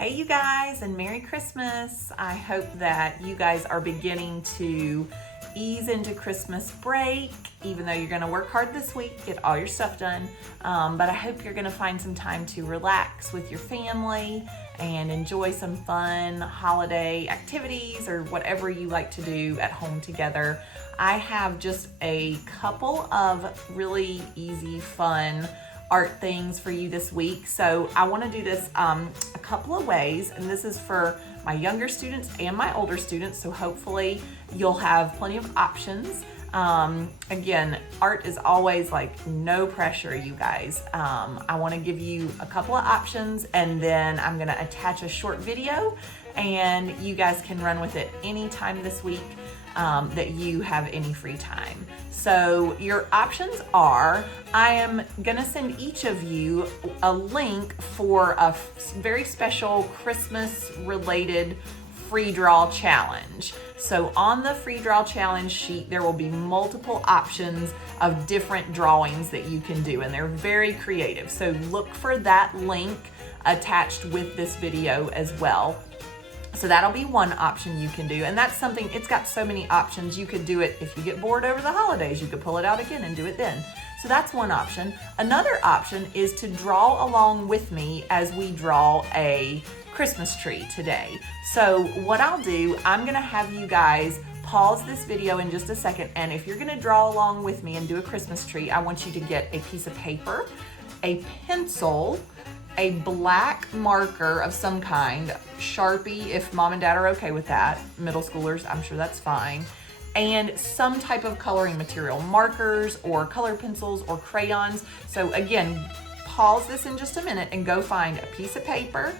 Hey you guys, and Merry Christmas. I hope that you guys are beginning to ease into Christmas break, even though you're gonna work hard this week, get all your stuff done. But I hope you're gonna find some time to relax with your family and enjoy some fun holiday activities or whatever you like to do at home together. I have just a couple of really easy, fun art things for you this week. So I want to do this a couple of ways, and this is for my younger students and my older students, so hopefully you'll have plenty of options. Again, art is always like no pressure, you guys. I want to give you a couple of options, and then I'm going to attach a short video, and you guys can run with it anytime this week that you have any free time. So your options are, I am gonna send each of you a link for a very special Christmas related free draw challenge. So on the free draw challenge sheet, there will be multiple options of different drawings that you can do, and they're very creative. So look for that link attached with this video as well. So that'll be one option you can do. And that's something, it's got so many options. You could do it if you get bored over the holidays, you could pull it out again and do it then. So that's one option. Another option is to draw along with me as we draw a Christmas tree today. So what I'll do, I'm gonna have you guys pause this video in just a second. And if you're gonna draw along with me and do a Christmas tree, I want you to get a piece of paper, a pencil, a black marker of some kind, Sharpie if mom and dad are okay with that, middle schoolers, I'm sure that's fine, and some type of coloring material, markers or color pencils or crayons. So again, pause this in just a minute and go find a piece of paper,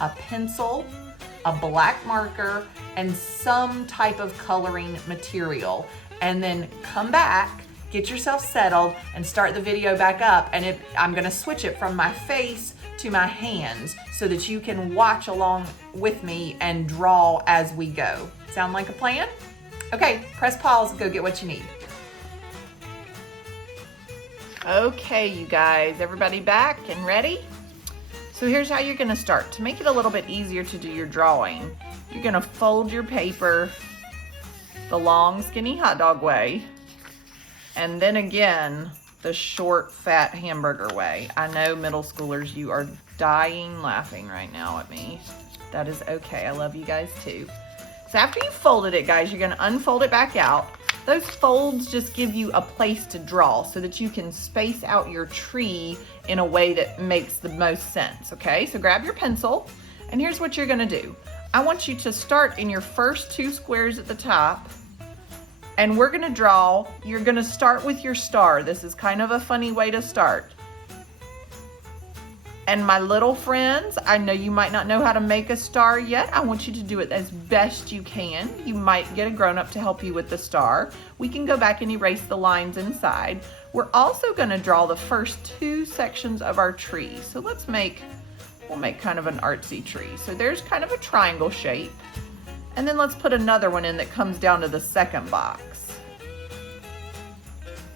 a pencil, a black marker, and some type of coloring material, and then come back, get yourself settled, and start the video back up. And I'm gonna switch it from my face to my hands so that you can watch along with me and draw as we go. Sound like a plan? Okay, press pause, go get what you need. Okay, you guys, everybody back and ready? So here's how you're gonna start. To make it a little bit easier to do your drawing, you're gonna fold your paper the long, skinny hot dog way, and then again, the short, fat hamburger way. I know middle schoolers, you are dying laughing right now at me. That is okay, I love you guys too. So after you've folded it, guys, you're gonna unfold it back out. Those folds just give you a place to draw so that you can space out your tree in a way that makes the most sense, okay? So grab your pencil, and here's what you're gonna do. I want you to start in your first two squares at the top, and we're gonna draw, you're gonna start with your star. This is kind of a funny way to start. And my little friends, I know you might not know how to make a star yet. I want you to do it as best you can. You might get a grown-up to help you with the star. We can go back and erase the lines inside. We're also gonna draw the first two sections of our tree. So we'll make kind of an artsy tree. So there's kind of a triangle shape. And then let's put another one in that comes down to the second box.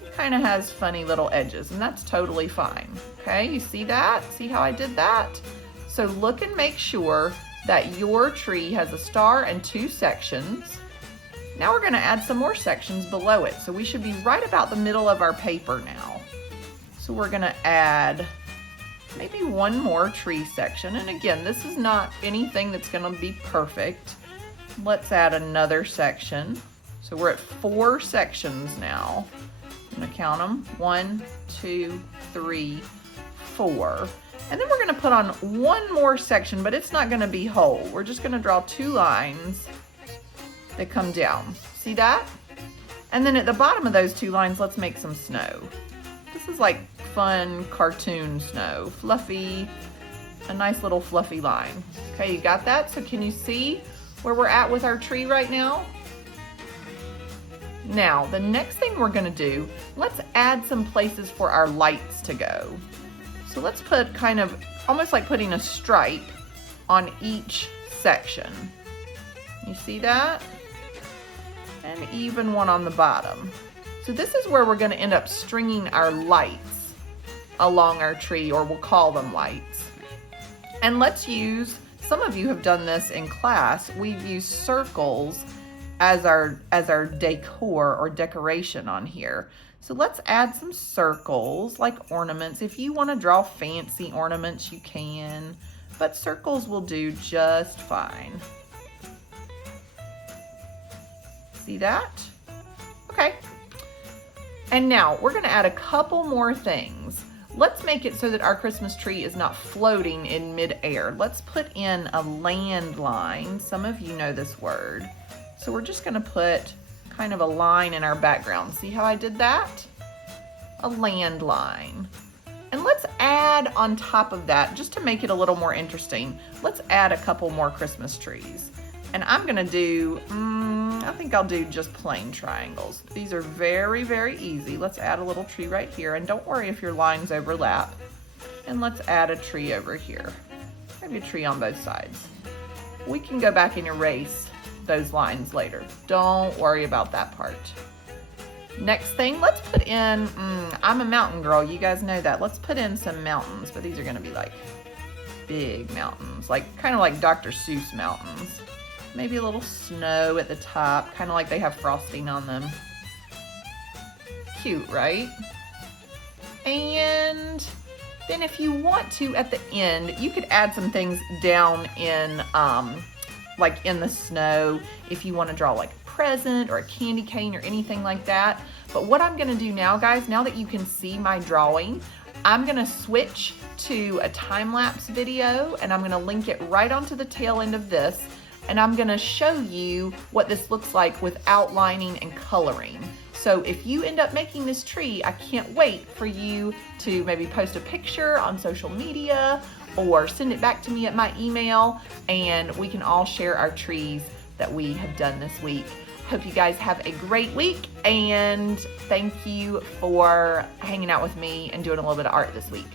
It kind of has funny little edges, and that's totally fine. Okay, you see that? See how I did that? So look and make sure that your tree has a star and two sections. Now we're gonna add some more sections below it. So we should be right about the middle of our paper now. So we're gonna add maybe one more tree section. And again, this is not anything that's gonna be perfect. Let's add another section. So we're at 4 sections now. I'm gonna count them. 1, 2, 3, 4. And then we're gonna put on one more section, but it's not gonna be whole. We're just gonna draw 2 lines that come down. See that? And then at the bottom of those 2 lines, let's make some snow. This is like fun cartoon snow. Fluffy, a nice little fluffy line. Okay, you got that? So can you see where we're at with our tree right now? Now, the next thing we're gonna do, let's add some places for our lights to go. So let's put kind of, almost like putting a stripe on each section. You see that? And even one on the bottom. So this is where we're gonna end up stringing our lights along our tree, or we'll call them lights. And let's use some of you have done this in class. We've used circles as our decor or decoration on here. So let's add some circles like ornaments. If you want to draw fancy ornaments, you can, but circles will do just fine. See that? Okay. And now we're going to add a couple more things. Let's make it so that our Christmas tree is not floating in midair. Let's put in a landline. Some of you know this word. So we're just going to put kind of a line in our background. See how I did that? A landline. And let's add on top of that, just to make it a little more interesting, let's add a couple more Christmas trees. And I'm going to do, I think I'll do just plain triangles. These are very, very easy. Let's add a little tree right here. And don't worry if your lines overlap. And let's add a tree over here. Maybe a tree on both sides. We can go back and erase those lines later. Don't worry about that part. Next thing, let's put in, I'm a mountain girl. You guys know that. Let's put in some mountains, but these are going to be like big mountains, like kind of like Dr. Seuss mountains. Maybe a little snow at the top, kind of like they have frosting on them. Cute, right? And then if you want to, at the end, you could add some things down in, like in the snow, if you want to draw like a present or a candy cane or anything like that. But what I'm going to do now, guys, now that you can see my drawing, I'm going to switch to a time-lapse video, and I'm going to link it right onto the tail end of this. And I'm going to show you what this looks like with outlining and coloring. So if you end up making this tree, I can't wait for you to maybe post a picture on social media or send it back to me at my email, and we can all share our trees that we have done this week. Hope you guys have a great week, and thank you for hanging out with me and doing a little bit of art this week.